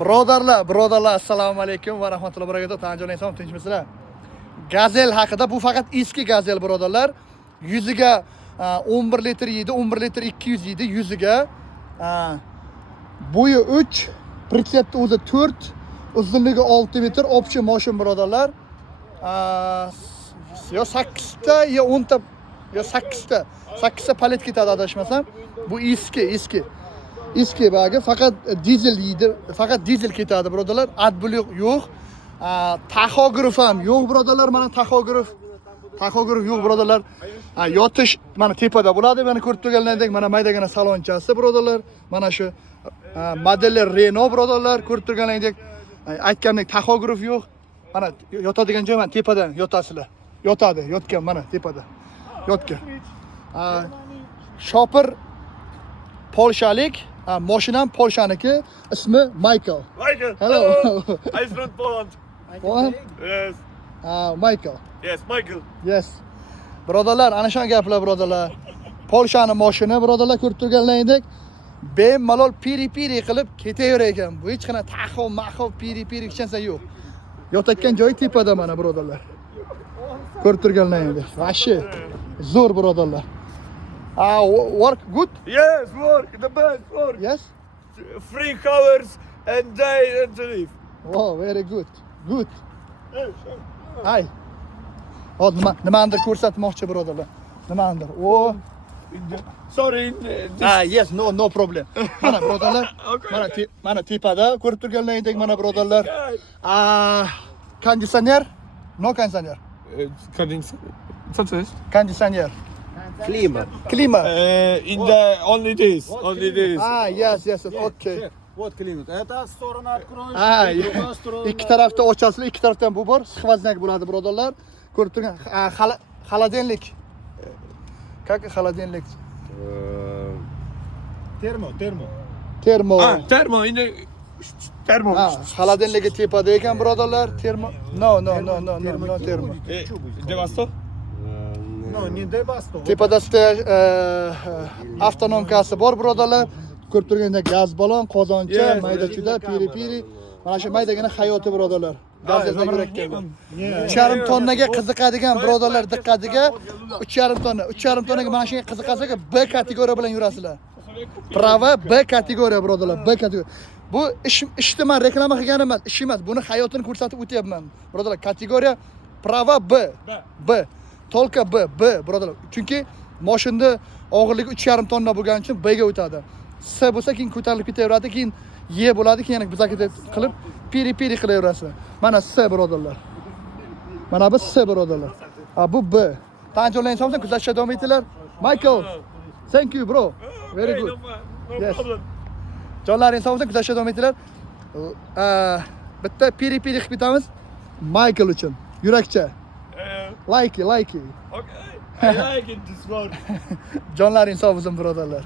Birodarlar, assalomu alaykum va rahmatullohi va barakatuh. Tanjon inson tinchmisizlar? Gazel haqida, bu faqat eski Gazel birodarlar. Yuziga 11 litr yeydi, 11 litr 200 yeydi yuziga. Bo'yi 3, pritsepti o'zi 4, uzunligi 6 metr, option mashina birodarlar. Yo 8 ta, yo 10 ta, yo 8 ta. 8 ta palet ketadi adashmasam. Bu eski bagi, faqat dizel yeydi, faqat dizel ketadi birodarlar. Adbul yo'q. Taxograf ham yo'q birodarlar, mana taxograf yo'q birodarlar. Yotish mana tepada bo'ladi, mana ko'rib turganlaringdek mana maydagina salonchasi birodarlar. Mana shu modeller Renault birodarlar, ko'rib turganlaringdek aytgandek taxograf yo'q. Mana yotadigan joy mana tepadan yotasizlar. Yotadi, yotgan mana tepada. Yotgan. Shopir polshalik, mashinam polshaniki, ismi Michael. Hello. I'm from Poland. Poland? Yes. Michael. Yes, Michael. Yes. Birodarlar, ana shu gaplar birodarlar. Polshani mashina birodarlar, ko'rib turganlaringdek bemalol piri qilib ketaverar ekan. Bu hech qana taxov piri hech narsa yo'q. Yotayotgan joyi tepada mana birodarlar. Ko'rib turganlaringdek. Vashi zo'r birodarlar. Work good? Yes, work, the best work. Yes. 3 hours and day and to leave. Oh, very good. Good. Hay. Hozir nimadir ko'rsatmoqchi birodarlar. Nimadir. Sorry. Yes, no problem. Mana birodarlar, mana tepada ko'rib turganlaringdek mana birodarlar. Konditsioner? No konditsioner. Co to jest? Konditsioner. Klima. In the only this. Yes, okay. Вот климат. Это сторона откроешь. Другая сторона. Ikki tarafda ochasizlar, ikki tarafdan bu bor, skvoznak bo'ladi birodarlar. Ko'rib turgan xaladenlik. Как xaladenlik? Termo. Termo. Termo, in the termo. Xaladenligi tepada ekan birodarlar. Termo. No, termo. Devasto? No, не Devasto. Tepadasida avtonomkasi bor birodarlar. Ko'rib turganda gaz balon, qozoncha, mayda-chuda, piri. Mana shu maydagina hayoti birodarlar. Gazelda yurakkan. 3,5 tonnaga qiziqadigan birodarlar diqqatiga 3,5 tonnaga mana shunga qiziqasaga B kategoriya bilan yurasizlar. Prava B kategoriya birodarlar, B kategoriya. Bu ishni men reklama qilganim emas, ish emas. Buni hayotini ko'rsatib o'tyapman. Birodarlar, kategoriya prava B. Tolka B birodarlar. Chunki mashinada og'irligi 3,5 tonna bo'lgani uchun B ga o'tadi. S bo'lsa keyin ko'tarilib ketaveradi, keyin E bo'ladi, keyin yana bizaki qilib piri qilaverasiz. Mana S birodarlar. Mana bu S birodarlar. Bu B. Tanjonlaring sog'sin, kuzatishda davom etinglar. Michael, thank you bro. Very good. No Yes. problem. Jonlaring sog'sin, kuzatishda davom etinglar. Bitta piri qilib bitamiz. Michael uchun. Yurakcha. Like. Okay. I like it this one. Jonlaring sog' bo'lsin birodarlar.